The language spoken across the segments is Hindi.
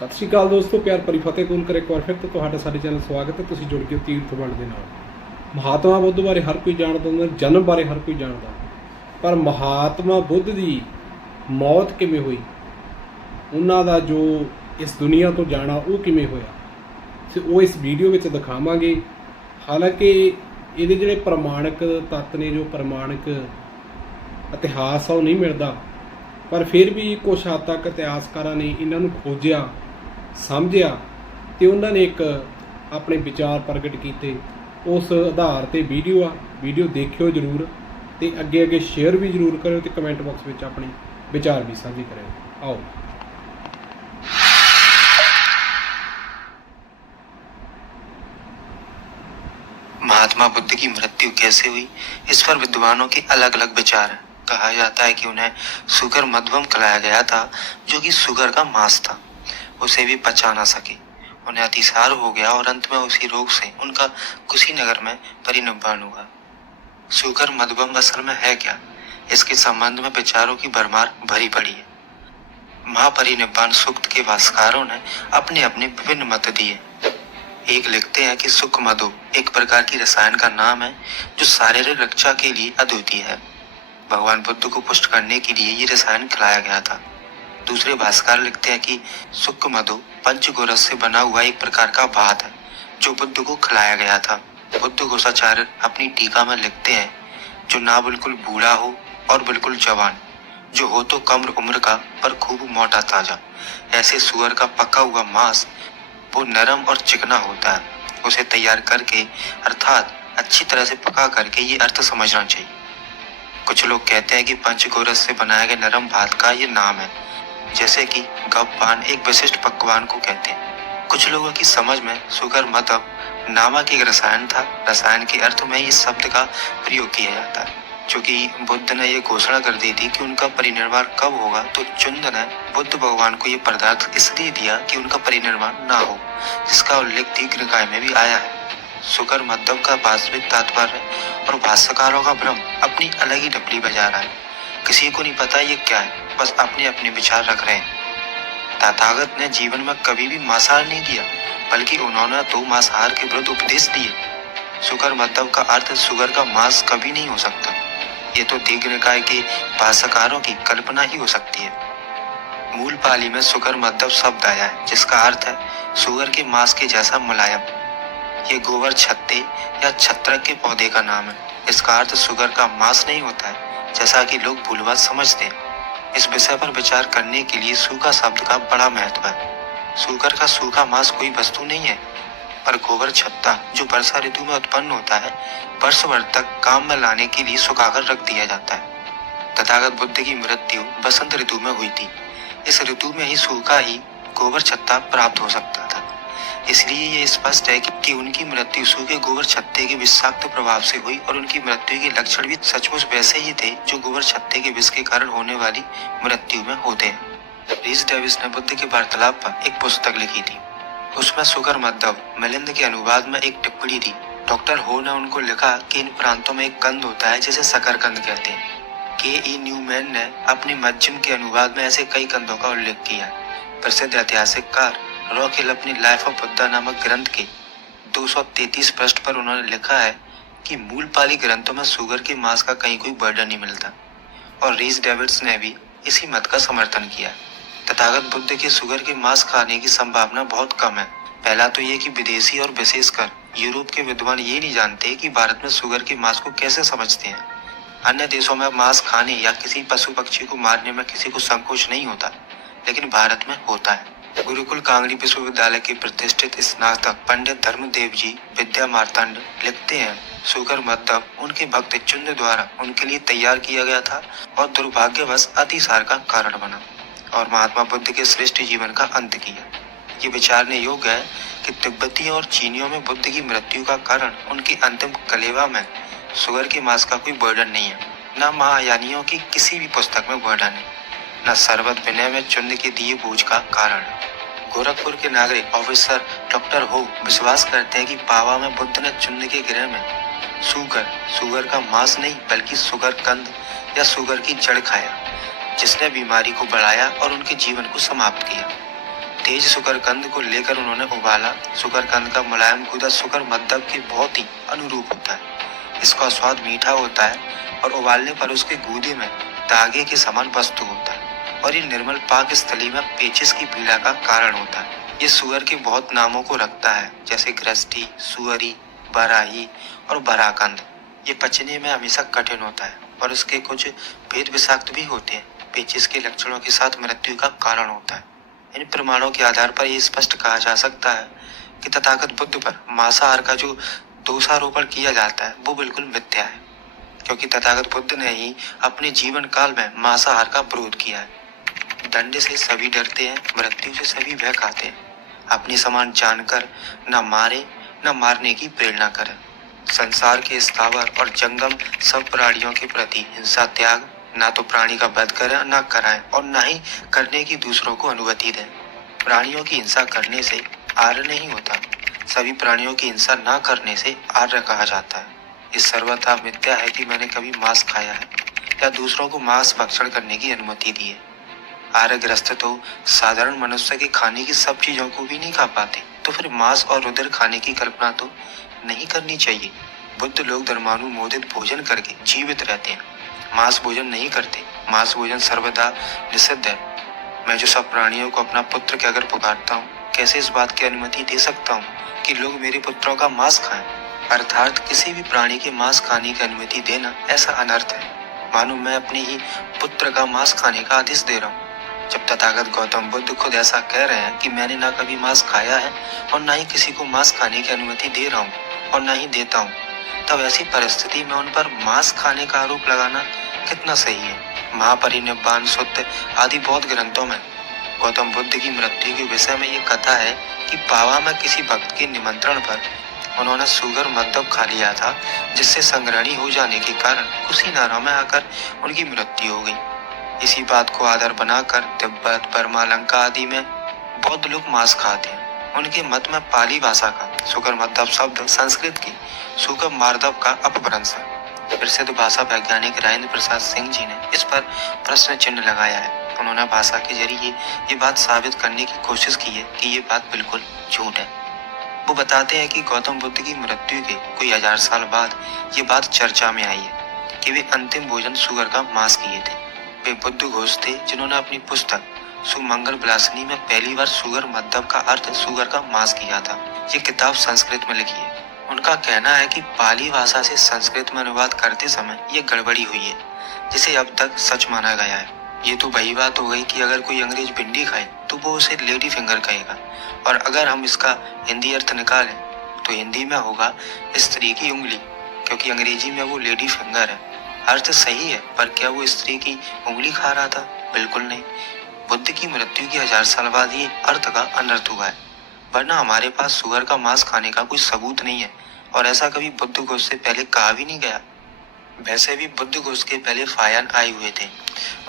सत श्री अकाल दोस्तों, प्यार भरी फतेह कबूल करे। एक बार फिर तो साडे चैनल स्वागत है। तुसीं जुड़ गए तीर्थ वंड दे नाल। महात्मा बुद्ध बारे हर कोई जानदा हुंदा, जन्म बारे हर कोई जानदा, पर महात्मा बुद्ध की मौत किवें हुई, उन्हां दा जो इस दुनिया तो जाना वो किवें होया, ते वो इस वीडियो में दिखावांगे। हालांकि ये जिहड़े प्रमाणिक तत्त ने, जो प्रमाणिक इतिहास आ वो नहीं मिलता, पर फिर भी कुछ हद तक इतिहासकारां ने इन्हां नूं खोजिया, समझिया तो उन्होंने एक अपने विचार प्रगट किए। उस आधार पर वीडियो देखियो जरूर, तो अगे अगे शेयर भी जरूर करो, तो कमेंट बॉक्स में अपने विचार भी साझे करें। आओ। महात्मा बुद्ध की मृत्यु कैसे हुई, इस पर विद्वानों के अलग अलग विचार हैं। कहा जाता है कि उन्हें सुगर मध्यम खिलाया गया था, जो कि सुगर का मांस था। उसे भी पचा ना सके, उन्हें अतिसार हो गया और अंत में उसी रोग से उनका कुशीनगर में परिनिर्वाण हुआ। सुगर मध्यम असल में है क्या, इसके संबंध में विचारों की भरमार भरी पड़ी है। महापरिनिर्वाण सूक्त के भाष्यकारों ने अपने अपने विभिन्न मत दिए। एक लिखते हैं कि सुख मधु एक प्रकार की रसायन का नाम है, जो शारीरिक रक्षा के लिए अद्वितीय है। भगवान बुद्ध को पुष्ट करने के लिए ये रसायन खिलाया गया था। दूसरे भाष्यकार लिखते हैं कि सुख मधु पंचगोरस से बना हुआ एक प्रकार का भात है, जो बुद्ध को खिलाया गया था। बुद्ध घोषाचार्य अपनी टीका में लिखते हैं, जो ना बिल्कुल बूढ़ा हो और बिल्कुल जवान, जो हो तो कम उम्र का पर खूब मोटा ताजा। ऐसे सुअर का पका हुआ मांस वो नरम और चिकना होता है। उसे तैयार करके अर्थात अच्छी तरह से पका करके ये अर्थ समझना चाहिए। कुछ लोग कहते हैं कि पंचगोरस से बनाया गया नरम भात का ये नाम है, जैसे कि गव्वान एक विशिष्ट पकवान को कहते हैं। कुछ लोगों की समझ में सुगर मध्यम नामक एक रसायन था। रसायन के अर्थ में इस शब्द का प्रयोग किया जाता है। चूंकि बुद्ध ने यह घोषणा कर दी थी कि उनका परिनिर्वाण कब होगा, तो चुंद ने बुद्ध भगवान को यह पदार्थ इसलिए दिया कि उनका परिनिर्वाण ना हो, जिसका उल्लेख दीर्घ निकाय में भी आया है। सुगर मध्यम का वास्तविक तात्पर्य और भाष्यकारों का भ्रम अपनी अलग ही डपली बजा रहा है। किसी को नहीं पता ये क्या है, बस अपने अपने विचार रख रहे हैं। तथागत ने जीवन में कभी भी मांसाहार नहीं किया, बल्कि उन्होंने तो मांसाहार के विरुद्ध उपदेश दिए। सुगर मध्यम का अर्थ सुगर का मांस कभी नहीं हो सकता। ये तो दीर्घ निकाय के भाष्यकारों की कल्पना ही हो सकती है। मूल पाली में सुगर मध्यम शब्द आया है, जिसका अर्थ है सुगर के मांस के जैसा मुलायम। ये गोबर छत्ते या छत्रक के पौधे का नाम है। इसका अर्थ सुगर का मांस नहीं होता है, जैसा कि लोग भूलबात समझते हैं। इस विषय पर विचार करने के लिए सूखा शब्द का बड़ा महत्व है। सुगर का सूखा मांस कोई वस्तु नहीं है, पर गोबर छत्ता जो वर्षा ऋतु में उत्पन्न होता है, वर्ष भर तक काम में लाने के लिए सुखाकर रख दिया जाता है। तथागत बुद्ध की मृत्यु बसंत ऋतु में हुई थी। इस ऋतु में ही सूखा ही गोबर छत्ता प्राप्त हो सकता था। इसलिए ये स्पष्ट है कि उनकी मृत्यु सूखे गोबर छत्ते के विषाक्त प्रभाव से हुई, और उनकी मृत्यु के लक्षण भी सचमुच वैसे ही थे जो गोबर छत्ते के विष के कारण होने वाली मृत्यु में होते हैं। रीस डेविस ने बुद्ध के वार्तालाप पर एक पुस्तक लिखी थी। उसमें सुगर मध्यम मिलिंद के अनुवाद में एक टिप्पणी थी। डॉक्टर हो ने उनको लिखा कि इन प्रांतों में एक कंद होता है जिसे शकरकंद कहते हैं। के. ई. न्यूमैन ने अपनी मध्यम के अनुवाद में ऐसे कई कंदों का उल्लेख किया। प्रसिद्ध ऐतिहासिककार रॉकेल अपनी लाइफ ऑफ बुद्धा नामक ग्रंथ के 233 पृष्ठ पर उन्होंने लिखा है कि मूल पाली ग्रंथों में सुगर के मांस का कहीं कोई वर्णन नहीं मिलता, और रीस डेविड्स ने भी इसी मत का समर्थन किया। तथागत बुद्ध के सुगर के मांस खाने की संभावना बहुत कम है। पहला तो ये कि विदेशी और विशेषकर यूरोप के विद्वान ये नहीं जानते कि भारत में सुगर के मांस को कैसे समझते हैं। अन्य देशों में मांस खाने या किसी पशु पक्षी को मारने में किसी को संकोच नहीं होता, लेकिन भारत में होता है। गुरुकुल कांगड़ी विश्वविद्यालय के प्रतिष्ठित स्नातक पंडित धर्मदेव जी विद्या मार्तांड लिखते हैं, सुगर मध्यम उनके भक्त चुंद द्वारा उनके लिए तैयार किया गया था और दुर्भाग्यवश अतिसार का कारण बना और महात्मा बुद्ध के श्रेष्ठ जीवन का अंत किया। ये विचारने योग्य है कि तिब्बतियों और चीनियों में बुद्ध की मृत्यु का कारण उनकी अंतिम कलेवा में सुगर के मांस का कोई वर्णन नहीं है। न महायानियों की किसी भी पुस्तक में वर्णन है, न सर्वत विनय में चुंद के दिए बोझ का कारण। गोरखपुर के नागरिक ऑफिसर डॉक्टर हो विश्वास करते हैं कि पावा में बुद्ध ने चुंद के गृह में सुगर का मांस नहीं बल्कि सुगर कंद या सुगर की जड़ खाया, जिसने बीमारी को बढ़ाया और उनके जीवन को समाप्त किया। तेज शुकरकंद को लेकर उन्होंने उबाला। शुकरकंद का मुलायम गूदा शुकर मद्दब के बहुत ही अनुरूप होता है। इसका स्वाद मीठा होता है और उबालने पर उसके गूदे में धागे के समान वस्तु होता है और ये निर्मल पाक स्थली में पेचिश की पीड़ा का कारण होता है। ये सुअर के बहुत नामों को रखता है, जैसे ग्रस्ती, सुअरी, बराही और बराकंद। ये पचने में हमेशा कठिन होता है और इसके कुछ भेद विषाक्त भी होते हैं। पेचिश के लक्षणों के साथ मृत्यु का कारण होता है। इन प्रमाणों के आधार पर यह स्पष्ट कहा जा सकता है कि तथागत बुद्ध पर मांसाहार का जो दोषारोपण किया जाता है वो बिल्कुल मिथ्या है, क्योंकि तथागत बुद्ध ने ही अपने जीवन काल में मांसाहार का विरोध किया है। दंड से सभी डरते हैं, मृत्यु से सभी भय खाते हैं। अपनी समान जानकर न मारे न मारने की प्रेरणा करें। संसार के स्थावर और जंगम सब प्राणियों के प्रति हिंसा त्याग, ना तो प्राणी का वध करें न कराएं और न ही करने की दूसरों को अनुमति दें। प्राणियों की हिंसा करने से आर्य नहीं होता, सभी प्राणियों की हिंसा न करने से आर्य कहा जाता है। इस सर्वथा मिथ्या है कि मैंने कभी मांस खाया है या दूसरों को मांस भक्षण करने की अनुमति दी है। आर्यग्रस्त तो साधारण मनुष्य के खाने की सब चीजों को भी नहीं खा पाते, तो फिर मांस और रुधिर खाने की कल्पना तो नहीं करनी चाहिए। बुद्ध लोग धर्मानुमोदित भोजन करके जीवित रहते हैं, मांस भोजन नहीं करते। मांस भोजन सर्वदा निषिद्ध है। मैं जो सब प्राणियों को अपना पुत्र के अगर पुकारता हूँ, कैसे इस बात की अनुमति दे सकता हूँ कि लोग मेरे पुत्रों का मांस खाएं? अर्थात किसी भी प्राणी के मांस खाने की अनुमति देना ऐसा अनर्थ है, मानो मैं अपने ही पुत्र का मांस खाने का आदेश दे रहा हूँ। जब तथागत गौतम बुद्ध खुद ऐसा कह रहे हैं कि मैंने ना कभी मांस खाया है और ना ही किसी को मांस खाने की अनुमति दे रहा हूँ और ना ही देता हूँ, तब ऐसी परिस्थिति में उन पर मांस खाने का आरोप लगाना कितना सही है? महापरिनिब्बान सूत्र आदि बौद्ध ग्रंथों में गौतम बुद्ध की मृत्यु के विषय में ये कथा है कि पावा में किसी भक्त के निमंत्रण पर उन्होंने सुगर मद्दब खा लिया था, जिससे संग्रहणी हो जाने के कारण कुशीनगर में आकर उनकी मृत्यु हो गई। इसी बात को आधार बनाकर तिब्बत, बर्मा, लंका आदि में बौद्ध लोग मांस खाते हैं। उनके मत में पाली भाषा का सुगर मद्दब शब्द संस्कृत की सुगर मार्दव का अपभ्रंश है। प्रसिद्ध भाषा वैज्ञानिक राजेंद्र प्रसाद सिंह जी ने इस पर प्रश्न चिन्ह लगाया है। उन्होंने भाषा के जरिए ये बात साबित करने की कोशिश की है कि ये बात बिल्कुल झूठ है। वो बताते हैं कि गौतम बुद्ध की मृत्यु के कोई 1000 साल बाद ये बात चर्चा में आई है कि वे अंतिम भोजन सुगर का मांस किए थे। वे बुद्ध घोष थे जिन्होंने अपनी पुस्तक सुमंगल विलासिनी में पहली बार सुगर मद्दब का अर्थ सुगर का मांस किया था। ये किताब संस्कृत में लिखी है। उनका कहना है कि पाली भाषा से संस्कृत में अनुवाद करते समय ये गड़बड़ी हुई है, जिसे अब तक सच माना गया है। ये तो वही बात हो गई कि अगर कोई अंग्रेज भिंडी खाए तो वो उसे लेडी फिंगर कहेगा, और अगर हम इसका हिंदी अर्थ निकालें तो हिंदी में होगा स्त्री की उंगली, क्योंकि अंग्रेजी में वो लेडी फिंगर है। अर्थ सही है, पर क्या वो स्त्री की उंगली खा रहा था? बिल्कुल नहीं। बुद्ध की मृत्यु के 1000 साल बाद ये अर्थ का अनर्थ हुआ है, वरना हमारे पास सुअर का मांस खाने का कोई सबूत नहीं है और ऐसा कभी बुद्ध घोष से पहले कहा भी नहीं गया। वैसे भी बुद्ध घोष के पहले फायान आए हुए थे,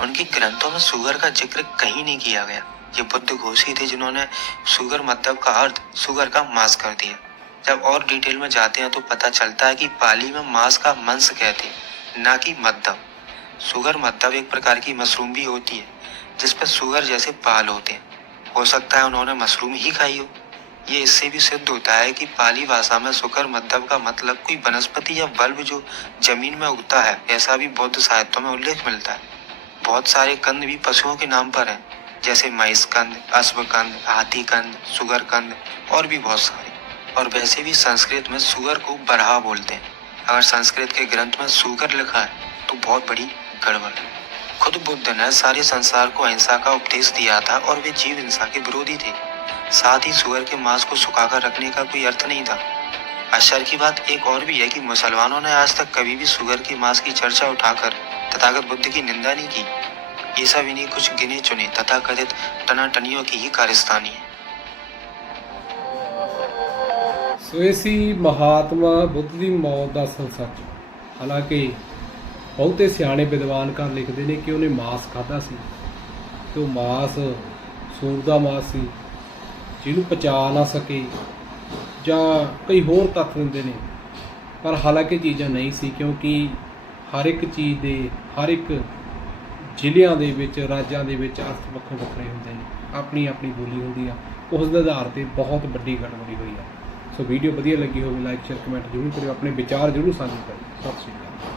उनके ग्रंथों में सुअर का जिक्र कहीं नहीं किया गया। ये बुद्ध घोष ही थे जिन्होंने सुगर मद्दब का अर्थ सुगर का मांस कर दिया। जब और डिटेल में जाते हैं तो पता चलता है कि पाली में मांस का मंस कहते हैं, ना कि मद्दब। सुगर मद्दब एक प्रकार की मशरूम भी होती है जिस पर सुगर जैसे बाल होते हैं। हो सकता है उन्होंने मशरूम ही खाई हो। ये इससे भी सिद्ध होता है कि पाली भाषा में सुकर मद्दब का मतलब कोई वनस्पति या बल्ब जो जमीन में उगता है, ऐसा भी बौद्ध साहित्य में उल्लेख मिलता है। बहुत सारे कंद भी पशुओं के नाम पर हैं, जैसे महिष कंद, अश्वकंद, हाथी कंद, सुगर कंद और भी बहुत सारे। और वैसे भी संस्कृत में सुगर को बरहा बोलते हैं। अगर संस्कृत के ग्रंथ में सुगर लिखा है तो बहुत बड़ी गड़बड़ है। खुद बुद्ध ने सारे संसार को अहिंसा का उपदेश दिया था और वे जीव हिंसा के विरोधी थे। साथ ही सुअर के मांस को सुखाकर रखने का कोई अर्थ नहीं था। आश्चर्य की बात एक और भी है कि मुसलमानों ने आज तक कभी भी सुअर के मांस की चर्चा उठाकर तथागत बुद्ध की निंदा नहीं की। ये सब इन्हीं कुछ गिने चुने तथाकथित टनाटनियों की ही कारस्तानी है। ਸੋਏਸੀ ਮਹਾਤਮਾ ਬੁੱਧ ਦੀ ਮੌਤ ਦਾ ਸੱਚ। ਹਾਲਾਂਕਿ ਬਹੁਤੇ ਸਿਆਣੇ ਵਿਦਵਾਨਕਾਰ ਲਿਖਦੇ ਨੇ ਕਿ ਉਹਨੇ ਮਾंस ਖਾਧਾ ਸੀ ਤੇ ਉਹ ਮਾंस ਸੂਰ ਦਾ ਮਾंस ਸੀ ਜਿਹਨੂੰ ਪਚਾ ਨਾ ਸਕੇ, ਜਾਂ ਕਈ ਹੋਰ ਤੱਥ ਦਿੰਦੇ ਨੇ। ਪਰ ਹਾਲਾਂਕਿ ਚੀਜ਼ਾਂ ਨਹੀਂ ਸੀ, ਕਿਉਂਕਿ ਹਰ ਇੱਕ ਚੀਜ਼ ਦੇ ਹਰ ਇੱਕ ਜ਼ਿਲ੍ਹਿਆਂ ਦੇ ਵਿੱਚ, ਰਾਜਾਂ ਦੇ ਵਿੱਚ ਅਰਥ ਵੱਖੋ ਵੱਖਰੇ ਹੁੰਦੇ ਨੇ। ਆਪਣੀ ਆਪਣੀ ਬੋਲੀ ਹੁੰਦੀ ਆ, ਉਸ ਦੇ ਆਧਾਰ ਤੇ ਬਹੁਤ ਵੱਡੀ ਗੜਬੜੀ ਹੋਈ ਆ। ਸੋ ਵੀਡੀਓ ਵਧੀਆ ਲੱਗੀ ਹੋਵੇ ਲਾਈਕ ਸ਼ੇਅਰ ਕਮੈਂਟ ਜ਼ਰੂਰ ਕਰਿਓ, ਆਪਣੇ ਵਿਚਾਰ ਜ਼ਰੂਰ ਸਾਂਝੇ ਕਰਿਓ। ਸਤਿ ਸ਼੍ਰੀ ਅਕਾਲ।